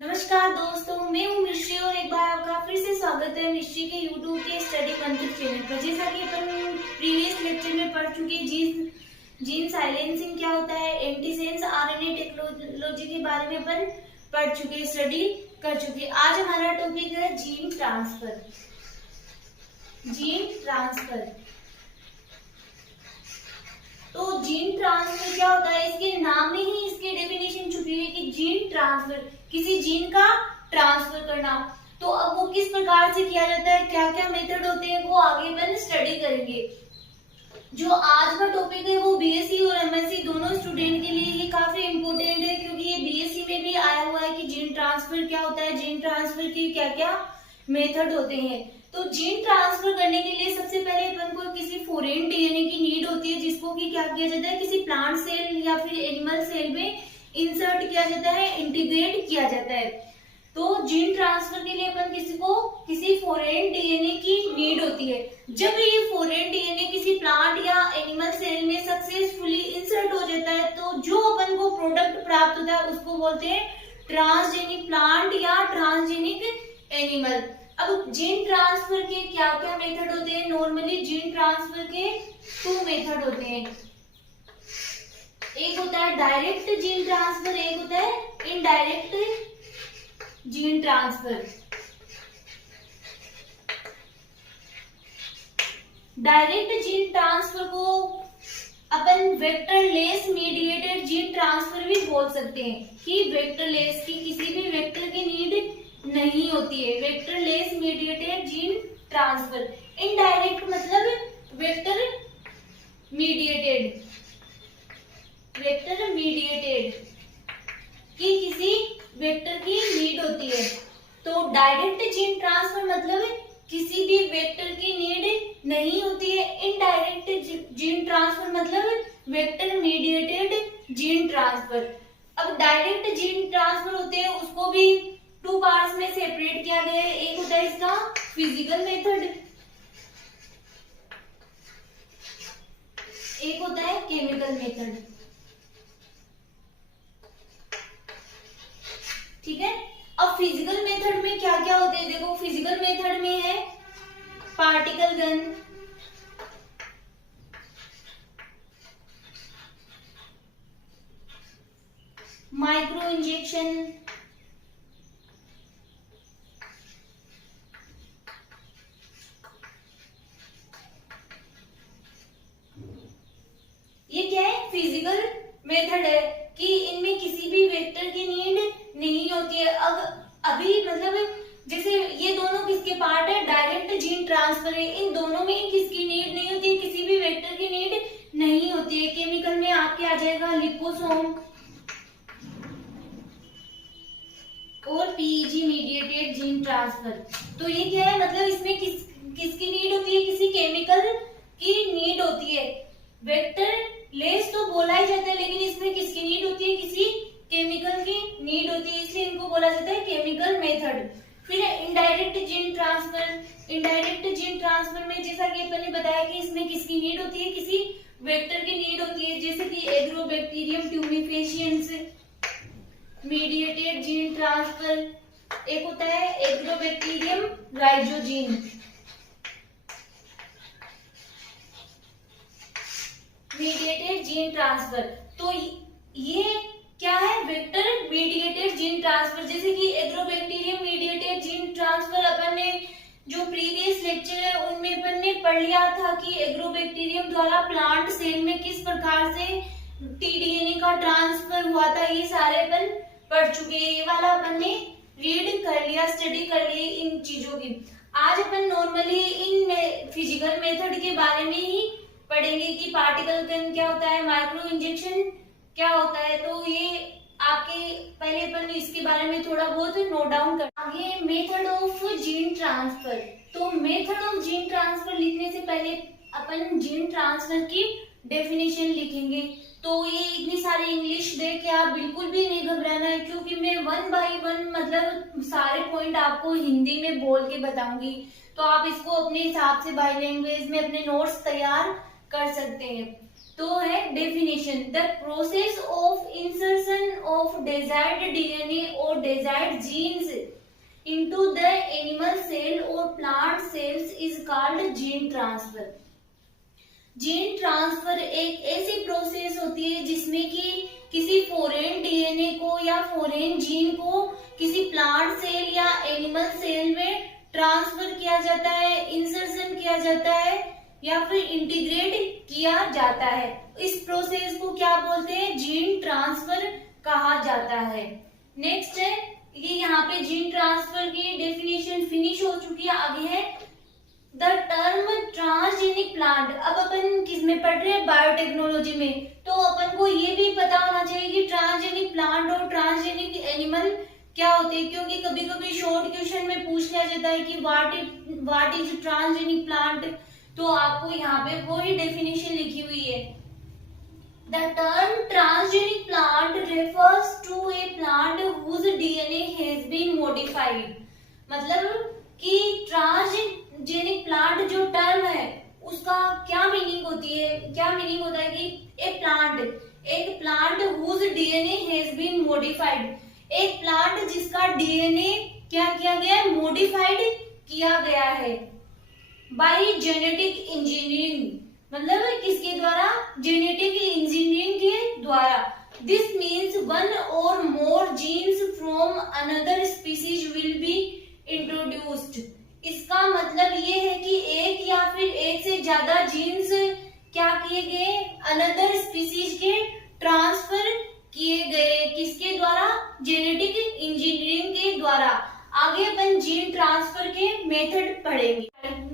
नमस्कार दोस्तों, मैं हूँ मिश्री और एक बार आपका फिर से स्वागत है मिश्री के यूट्यूब के स्टडी मंत्र चैनल पर। जैसा कि अपन प्रीवियस लेक्चर में पढ़ चुके जीन साइलेंसिंग क्या होता है, एंटीसेंस आरएनए टेक्नोलॉजी के बारे में अपन पढ़ चुके, स्टडी कर चुके। आज हमारा टॉपिक है जीन ट्रांसफर। जीन ट्रांसफर तो जीन ट्रांसफर क्या होता है, इसके नाम में ही इसकी डेफिनेशन छुपी हुई है कि जीन ट्रांसफर, किसी जीन का ट्रांसफर करना। तो अब वो किस प्रकार से किया जाता है, क्या क्या मेथड होते हैं, वो आगे अपन स्टडी करेंगे। जो आज का टॉपिक है वो बीएससी और एमएससी दोनों स्टूडेंट के लिए ये काफी इम्पोर्टेंट है, क्योंकि ये बीएससी में भी आया हुआ है कि जीन ट्रांसफर क्या होता है, जीन ट्रांसफर के क्या क्या मेथड होते हैं। तो जीन ट्रांसफर करने के लिए सबसे पहले अपन को किसी फॉरेन डीएनए की नीड होती है, जिसको कि क्या किया जाता है, किसी प्लांट सेल या फिर एनिमल सेल में इंसर्ट किया जाता है, इंटीग्रेट किया जाता है। तो जीन ट्रांसफर के लिए अपन किसी फॉरेन डीएनए की नीड होती है। जब ये फॉरेन डीएनए किसी प्लांट या एनिमल सेल में सक्सेसफुली इंसर्ट हो जाता है, तो जो अपन को प्रोडक्ट प्राप्त होता है उसको बोलते हैं ट्रांसजेनिक प्लांट या ट्रांसजेनिक एनिमल। अब जीन ट्रांसफर के क्या क्या मेथड होते हैं? नॉर्मली जीन ट्रांसफर के 2 मेथड होते हैं। एक होता है डायरेक्ट जीन ट्रांसफर, एक होता है indirect gene transfer. Direct gene transfer को अपन vector less mediated gene transfer भी बोल सकते हैं, कि वेक्टर लेस की किसी भी वेक्टर की नीड नहीं होती है, vector less mediated gene transfer. Indirect मतलब वेक्टर मीडिएटेड, वेक्टर मीडिएटेड कि किसी वेक्टर की नीड होती है। तो डायरेक्ट जीन ट्रांसफर मतलब किसी भी वेक्टर की नीड नहीं होती है। इनडायरेक्ट जीन ट्रांसफर मतलब वेक्टर मीडिएटेड जीन ट्रांसफर। अब डायरेक्ट जीन ट्रांसफर होते हैं, उसको भी 2 पार्ट्स में सेपरेट किया गया है। एक होता है इसका फिजिकल मेथड, एक होता है केमिकल मेथड। ठीक है। अब फिजिकल मेथड में क्या क्या होते हैं, देखो फिजिकल मेथड में है पार्टिकल गन, माइक्रो इंजेक्शन, ये क्या है, फिजिकल मेथड है कि इनमें किसी भी वेक्टर की नीड नहीं होती है। अब अभी मतलब जैसे ये दोनों किसके पार्ट है, डायरेक्ट जीन ट्रांसफर है, इन दोनों में किसकी नीड नहीं होती है, किसी भी वेक्टर की नीड नहीं होती है। केमिकल में आपके आ जाएगा लिपोसोम और पीईजी मीडिएटेड जीन ट्रांसफर। तो ये क्या है, मतलब इसमें किसकी नीड होती है, किसी केमिकल की नीड होती है। वेक्टर लेस तो बोला ही जाता है, लेकिन इसमें किसकी नीड होती है, किसी केमिकल की नीड होती है, इसलिए इनको बोला जाता है केमिकल मेथड। फिर indirect gene transfer. Indirect gene transfer में जैसा कि अपन ने बताया कि इसमें किसकी नीड होती है, किसी वेक्टर की नीड होती है, जैसे कि agrobacterium tumefaciens mediated gene transfer. एक होता है एग्रोबैक्टीरियम राइजोजीन मीडिएटेड जीन ट्रांसफर। तो ये क्या है, वेक्टर मीडिएटेड जीन ट्रांसफर। जैसे कि एग्रोबैक्टीरियम मीडिएटेड जीन ट्रांसफर अपन ने जो प्रीवियस लेक्चर है उनमें अपन ने पढ़ लिया था कि एग्रोबैक्टीरियम द्वारा प्लांट सेल में किस प्रकार से टीडीएनए का ट्रांसफर हुआ था, ये सारे अपन पढ़ चुके हैं। ये वाला अपन ने रीड कर लिया, स्टडी कर ली इन चीजों की। आज अपन नॉर्मली इन फिजिकल मेथड के बारे में ही पढ़ेंगे कि पार्टिकल गन क्या होता है, माइक्रो इंजेक्शन क्या होता है। तो ये आपके पहले अपन इसके बारे में थोड़ा बहुत नोट डाउन कर। आगे मेथड ऑफ जीन ट्रांसफर। तो मेथड ऑफ जीन ट्रांसफर लिखने से पहले अपन जीन ट्रांसफर की डेफिनेशन लिखेंगे। तो ये इतनी सारी इंग्लिश देख के आप बिल्कुल भी नहीं घबराना है, क्योंकि मैं 1 बाय 1 मतलब सारे पॉइंट आपको हिंदी में बोल के बताऊंगी। तो आप इसको अपने हिसाब से बाय लैंग्वेज में अपने नोट्स तैयार कर सकते हैं। तो है definition, the process of insertion of desired DNA और desired genes into the animal cell और plant cells is called gene transfer. Gene transfer एक ऐसी प्रोसेस होती है जिसमें कि किसी फॉरेन डीएनए को या फॉरेन जीन को किसी प्लांट सेल या एनिमल सेल में ट्रांसफर किया जाता है, इंसर्शन किया जाता है या फिर इंटीग्रेट किया जाता है। इस प्रोसेस को क्या बोलते हैं? जीन ट्रांसफर कहा जाता है। नेक्स्ट है ये यहाँ पे जीन ट्रांसफर की डेफिनेशन फिनिश हो चुकी है। आगे है द टर्म ट्रांसजेनिक प्लांट। अब अपन किस में पढ़ रहे हैं? बायोटेक्नोलॉजी में। तो अपन को ये भी पता होना चाहिए कि ट्रांसजेनिक प्लांट और ट्रांसजेनिक एनिमल क्या होते हैं, क्योंकि कभी कभी शॉर्ट क्वेश्चन में पूछ लिया जाता है कि व्हाट इज ट्रांसजेनिक प्लांट। तो आपको यहाँ पे वो ही डेफिनेशन लिखी हुई है। The term transgenic plant refers to a plant whose DNA has been modified. मतलब कि ट्रांसजेनिक प्लांट जो टर्म है उसका क्या मीनिंग होती है, क्या मीनिंग होता है कि एक plant whose DNA has been modified, एक प्लांट जिसका डीएनए क्या किया गया है? मॉडिफाइड किया गया है बाय जेनेटिक इंजीनियरिंग। मतलब किसके द्वारा? जेनेटिक इंजीनियरिंग के द्वारा। दिस मीन्स वन और more genes from another species will be introduced. इसका मतलब ये है कि एक या फिर एक से ज्यादा जीन्स क्या किए गए? अनदर स्पीसीज के ट्रांसफर किए गए। किसके द्वारा? जेनेटिक इंजीनियरिंग के द्वारा। आगे अपन जीन ट्रांसफर के मेथड पढ़ेंगे।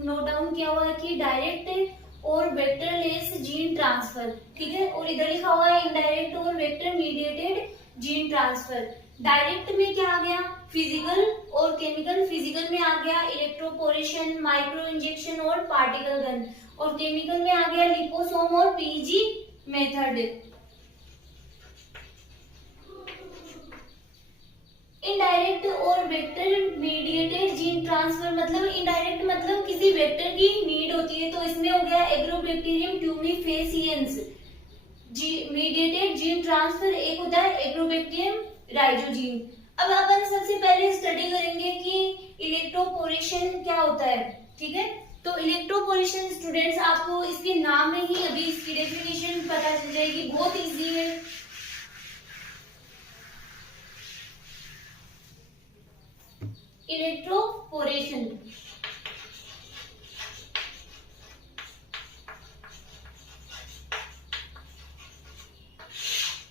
नोट डाउन किया हुआ है कि डायरेक्ट और वेक्टर लेस जीन ट्रांसफर, ठीक है। और इधर लिखा हुआ है इनडायरेक्ट और vector mediated gene transfer. Direct में क्या आ गया? फिजिकल और केमिकल। फिजिकल में आ गया इलेक्ट्रोपोरेशन, माइक्रो इंजेक्शन और पार्टिकल गन। और केमिकल में आ गया लिपोसोम और पीजी मेथड। इनडायरेक्ट और वेक्टर मीडिएटेड जीन ट्रांसफर मतलब इनडायरेक्ट मतलब किसी वेक्टर की नीड होती है, तो इसमें हो गया एग्रोबैक्टीरियम ट्यूनिफेसिएंस। मीडिएटेड जीन ट्रांसफर एक होता है एग्रोबैक्टीरियम राइजोजीन। अब अपन सबसे पहले स्टडी करेंगे कि इलेक्ट्रोपोरेशन क्या होता है, ठीक है। तो इलेक्ट्रोपोरेशन स्टूडेंट्स आपको इसके नाम में ही अभी इसकी डेफिनेशन पता चल जाएगी, बहुत इजी है। इलेक्ट्रोपोरेशन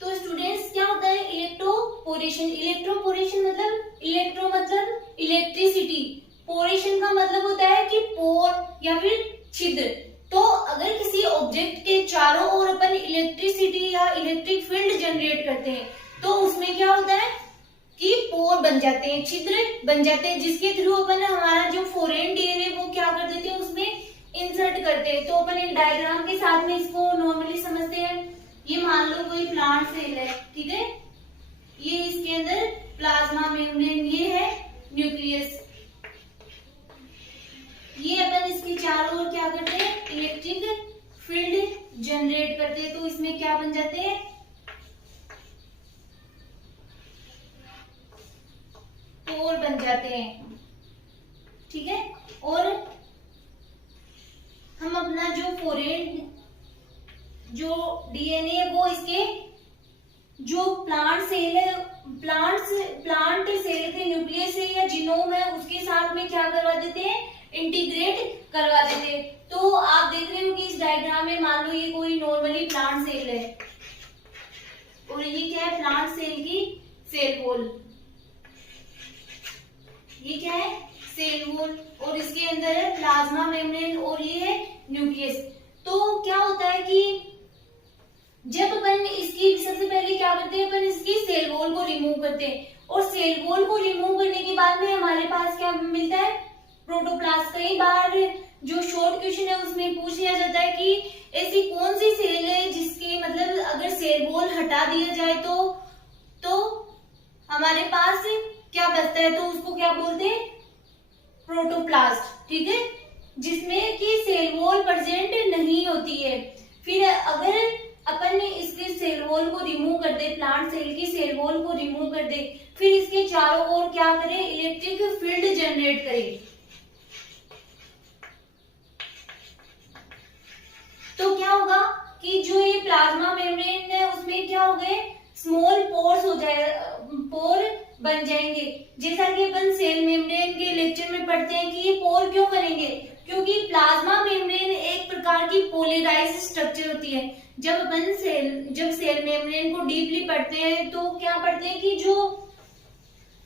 तो स्टूडेंट्स क्या होता है इलेक्ट्रोपोरेशन? इलेक्ट्रोपोरेशन मतलब इलेक्ट्रो मतलब इलेक्ट्रिसिटी, पोरेशन का मतलब होता है कि पोर या फिर छिद्र। तो अगर किसी ऑब्जेक्ट के चारों ओर अपन इलेक्ट्रिसिटी या इलेक्ट्रिक फील्ड जनरेट करते हैं तो उसमें क्या होता है कि पोर बन जाते हैं, छिद्र बन जाते हैं, जिसके थ्रू अपन हमारा जो फॉरेन डीएनए वो क्या कर देते हैं उसमें इंसर्ट करते हैं। तो अपन एक डायग्राम के साथ में इसको नॉर्मली समझते हैं। ये मान लो कोई प्लांट सेल है, ठीक है। ये इसके अंदर प्लाज्मा मेम्ब्रेन, ये है न्यूक्लियस। ये अपन इसके चारों ओर क्या करते हैं? इलेक्ट्रिक फील्ड जनरेट करते हैं। तो इसमें क्या बन जाते हैं? पोर बन जाते हैं, ठीक है। और हम अपना जो फॉरेन जो डीएनए वो इसके जो प्लांट सेल है, प्लांट सेल के न्यूक्लियस है या जीनोम है उसके साथ में क्या करवा देते हैं? इंटीग्रेट करवा देते हैं। तो आप देख रहे हो कि इस डायग्राम में मान लो ये कोई नॉर्मली प्लांट सेल है और ये क्या है? प्लांट सेल की सेल वॉल। ये क्या है? Cell wall. और इसके अंदर है प्लाज्मा मेम्ब्रेन और ये है न्यूक्लियस। तो क्या होता है कि जब अपन इसकी सबसे पहले क्या करते हैं? अपन इसकी सेल वॉल को रिमूव करते हैं और सेल वॉल को रिमूव करने के बाद में हमारे पास क्या मिलता है? प्रोटोप्लास्ट। कई बार जो शॉर्ट क्वेश्चन है उसमें पूछ लिया जाता है कि ऐसी कौन सी सेल है जिसके मतलब अगर सेल वॉल हटा दिया जाए तो हमारे पास क्या बचता है? तो उसको क्या बोलते हैं? प्रोटोप्लास्ट, ठीक है, जिसमें कि सेल वॉल प्रेजेंट नहीं होती है। फिर अगर अपन ने इसके सेल वॉल को रिमूव कर दे, प्लांट सेल की सेल वॉल को रिमूव कर दे, फिर इसके चारों ओर क्या करे, इलेक्ट्रिक फील्ड जनरेट करे, तो क्या होगा कि जो ये प्लाज्मा मेम्ब्रेन है उसमें क्या हो गए, स्मॉल पोर्स हो जाए, पोर बन जाएंगे। जैसा कि अपन सेल मेम्ब्रेन के लेक्चर में पढ़ते हैं कि ये पोर क्यों बनेंगे, क्योंकि प्लाज्मा मेम्ब्रेन एक प्रकार की पोलराइज्ड स्ट्रक्चर होती है। जब सेल मेम्ब्रेन को डीपली पढ़ते हैं तो क्या पढ़ते हैं कि जो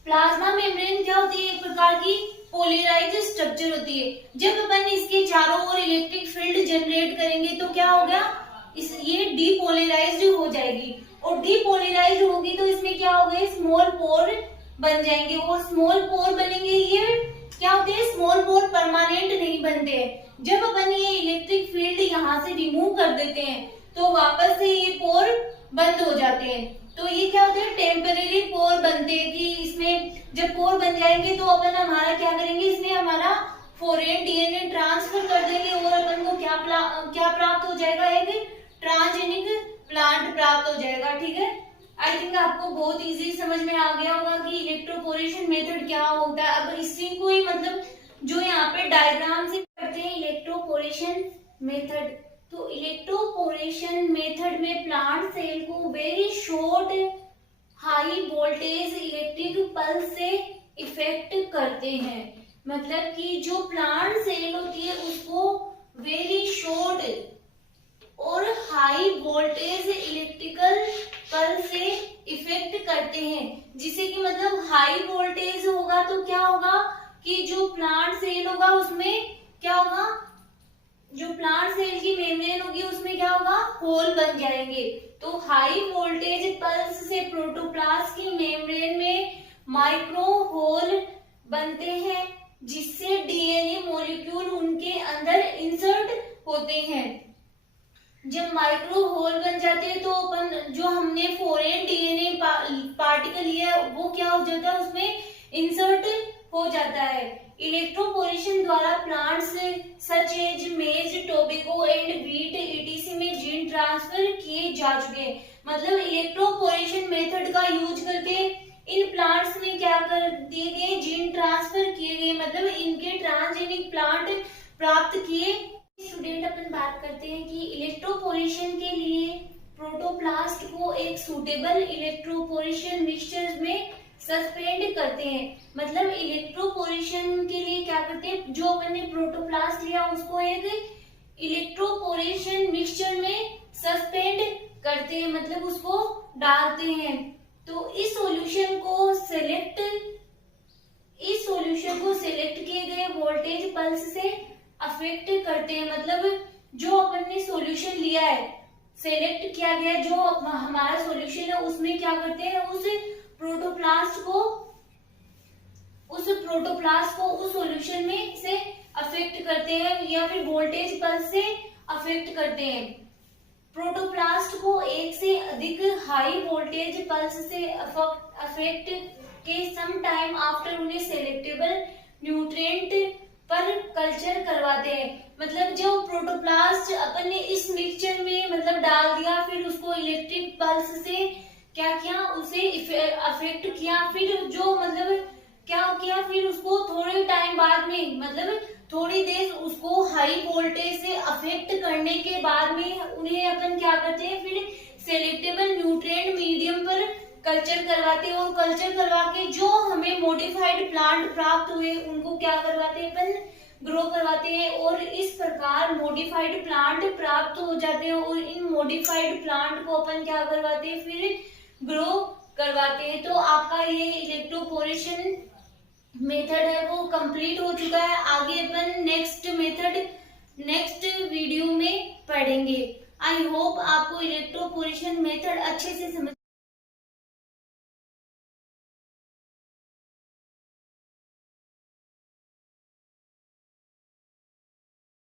प्लाज्मा मेम्ब्रेन क्या होती है, एक प्रकार की पोलराइज्ड स्ट्रक्चर होती है। जब अपन इसके चारों ओर इलेक्ट्रिक फील्ड जनरेट करेंगे तो क्या हो गया, ये डीपोलराइज्ड हो जाएगी, और डीपोलराइज्ड होगी तो इसमें क्या हो गए, स्मॉल पोर बन जाएंगे, और स्मॉल पोर बनेंगे। ये क्या होते हैं, स्मॉल पोर परमानेंट नहीं बनते हैं। जब अपन ये इलेक्ट्रिक फील्ड यहाँ से रिमूव कर देते हैं तो वापस से ये पोर बंद हो जाते हैं। तो ये क्या होते हैं, टेम्परेरी पोर बनते हैं कि इसमें जब पोर बन जाएंगे तो अपन हमारा क्या करेंगे, इसमें हमारा फॉरेन डीएनए ट्रांसफर कर देंगे और अपन को क्या प्राप्त हो जाएगा, एक ट्रांसजेनिक प्लांट प्राप्त हो जाएगा। ठीक है, आई थिंक आपको बहुत इजी समझ में आ गया होगा कि इलेक्ट्रोपोरेशन मेथड क्या होता है। अब इसी को ही मतलब जो यहाँ पे डायग्राम से करते हैं इलेक्ट्रोपोरेशन मेथड, तो इलेक्ट्रोपोरेशन मेथड में प्लांट सेल को very short high voltage electric pulse से इफेक्ट करते हैं। मतलब कि जो प्लांट सेल होती है उसको वेरी शॉर्ट और हाई वोल्टेज इलेक्ट्रिकल पल्स से इफेक्ट करते हैं, जिससे कि मतलब हाई वोल्टेज होगा तो क्या होगा कि जो प्लांट सेल होगा उसमें क्या होगा, जो प्लांट सेल की मेम्ब्रेन होगी उसमें क्या होगा, होल बन जाएंगे। तो हाई वोल्टेज पल्स से प्रोटोप्लास्ट की मेम्ब्रेन में माइक्रो होल बनते हैं, जिससे डीएनए मॉलिक्यूल उनके अंदर इंसर्ट होते हैं। जब माइक्रो होल बन जाते हैं तो अपन जो हमने फॉरेन डीएनए पार्टिकल लिया वो क्या हो जाता है, उसमें इंसर्ट हो जाता है। इलेक्ट्रोपोरेशन द्वारा प्लांट्स सच एज मेज, टोबैको एंड व्हीट etc में जीन ट्रांसफर किए जा चुके हैं। मतलब इलेक्ट्रोपोरेशन मेथड का यूज करके इन प्लांट्स में क्या कर दिए गए, जीन ट्रांसफर किए गए, मतलब इनके ट्रांसजेनिक प्लांट प्राप्त किए। स्टूडेंट अपन बात करते हैं कि इलेक्ट्रोपोरेशन के लिए प्रोटोप्लास्ट को एक सूटेबल इलेक्ट्रोपोरेशन मिक्सचर में सस्पेंड करते हैं। मतलब इलेक्ट्रोपोरेशन के लिए क्या करते हैं, जो अपन ने प्रोटोप्लास्ट लिया उसको एक इलेक्ट्रोपोरेशन मिक्सचर में सस्पेंड करते हैं, मतलब उसको डालते हैं। तो इस सॉल्यूशन को सिलेक्ट किए गए वोल्टेज पल्स से अफेक्ट करते हैं। मतलब जो अपन ने सॉल्यूशन लिया है, सेलेक्ट किया गया जो हमारा सॉल्यूशन है, उसमें क्या करते हैं, उस प्रोटोप्लास्ट को उस सॉल्यूशन में से अफेक्ट करते हैं या फिर वोल्टेज पल्स से अफेक्ट करते हैं। प्रोटोप्लास्ट को एक से अधिक हाई वोल्टेज पल्स से अफेक्ट के सम टाइम आफ्टर उन्हें सेलेक्टेबल न्यूट्रिएंट पर कल्चर करवाते हैं। मतलब जो प्रोटोप्लास्ट अपन ने इस मिक्सचर में मतलब डाल दिया, फिर उसको इलेक्ट्रिक पल्स से क्या किया, उसे अफेक्ट किया, फिर जो मतलब क्या किया, फिर उसको थोड़े टाइम बाद में मतलब थोड़ी देर उसको हाई वोल्टेज से अफेक्ट करने के बाद में उन्हें अपन क्या करते हैं, फिर सेलेक्टेबल न्यूट्रिएंट मीडियम पर कल्चर करवाते हैं, और कल्चर करवा के जो हमें मॉडिफाइड प्लांट प्राप्त हुए उनको क्या करवाते हैं, अपन ग्रो करवाते हैं, और इस प्रकार मॉडिफाइड प्लांट प्राप्त हो जाते हैं। और इन मॉडिफाइड प्लांट को अपन क्या करवाते हैं, फिर ग्रो करवाते हैं। तो आपका ये इलेक्ट्रोपोरेशन मेथड है वो कंप्लीट हो चुका है। आगे अपन नेक्स्ट मेथड नेक्स्ट वीडियो में पढ़ेंगे। आई होप आपको इलेक्ट्रोपोरेशन मेथड अच्छे से समझ